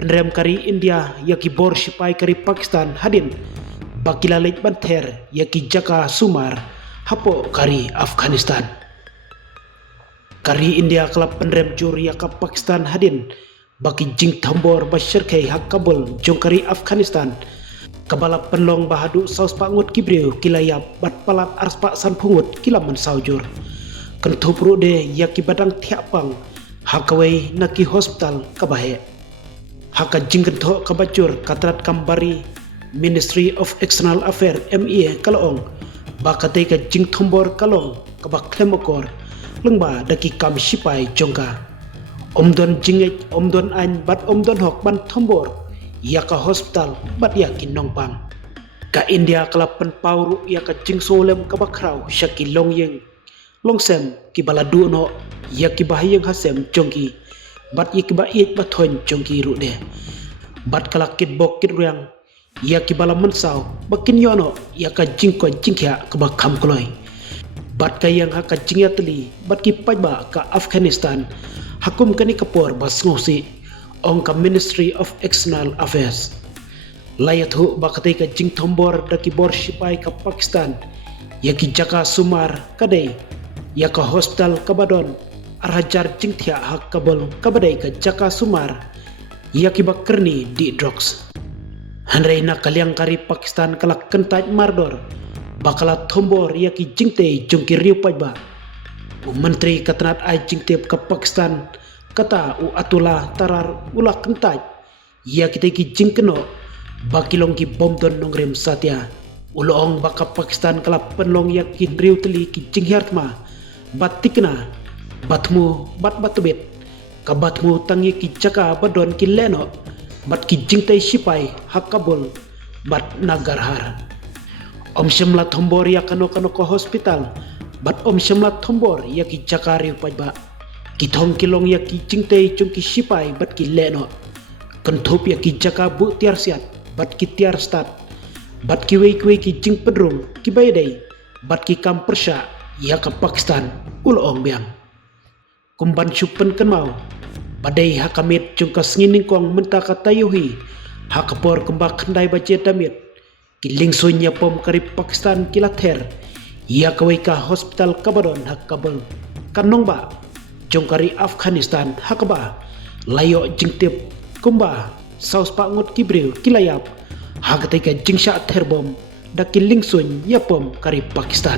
Penrem kari India yaki bor sipai kari Pakistan hadin bakila leit banter yaki jaka sumar hapo kari Afghanistan. Kari India kelap penrem jur yaka Pakistan hadin baki jing tambor basyirkai hak Kabul jong kari Afghanistan. Kabala penlong bahadu saus pangut kibriu kilayap bat palat ars pak san pungut kilaman saujur. Kentu de yaki badang tiapang hakawai naki hospital kabahe. Haka jingkento kabacur katrat kambari Ministry of External Affairs ME kalong bakatai ka jing tombor kalong kabak klemokor lengba daki kam sipai jongka omdon jingek omdon an bat omdon hok ban tombor yaka hospital bat yakin nongpang ka India kalapan pauru yaka jing solem kabakrau syaki longyeng longsem ki baladu no yaki bahayeng hasem jongki bat yaki ba it bathon jongki rude bat kalakit bokit riang yaki bala mensau bakin yono yaka jingko jingkya kabakam kloy bat kayang haka jingya teli bat ki pajba ka Afghanistan hakum kani kapor bas ngosi ong ka Ministry of External Affairs layat hu bakatai ka jing tombor daki bor sipai ka Pakistan yaki jaka sumar kadai yaka hospital kabadon arhajar jingthya hak Kabul kabadai ka jaka sumar yaki bakerni di drugs. Hanrei na kalyang kari Pakistan kalak kentaj mardor bakala tombor yaki jingte jongki riu pajba. Menteri katanat ai jingte ke Pakistan kata u atula tarar ulah kentaj yaki teki jingkeno bakilong ki bom don nongrem satya. Ulong baka Pakistan kalap penlong yaki riu teli ki jinghyartma batikna batmu bat batubit kabatmu tangi ki jaka badon ki leno bat ki jingtai sipai hak Kabul bat nagarhar om semla tombor ya kano ko hospital bat om semla tombor ya ki jakari pajba ki thong kilong ya ki jingtai chungki sipai bat ki leno kenthop ya ki jaka bu tiar siat bat ki tiar stat bat ki wei ki jing pedrung ki baydai bat ki kam persya ya ka Pakistan ulong biang kumban supen kenmau badai hakamit jungka sngining kong mentaka tayuhi hakapor kembak kendai bajet damit kiling sunya pom kari Pakistan kilather ia kawai ka hospital kabadon hak Kabul kanong ba jongkari Afghanistan hakaba layo jingtip kumba saus pangut kibriu kilayap hakatai ka jingsha terbom da kiling sun ya pom kari Pakistan.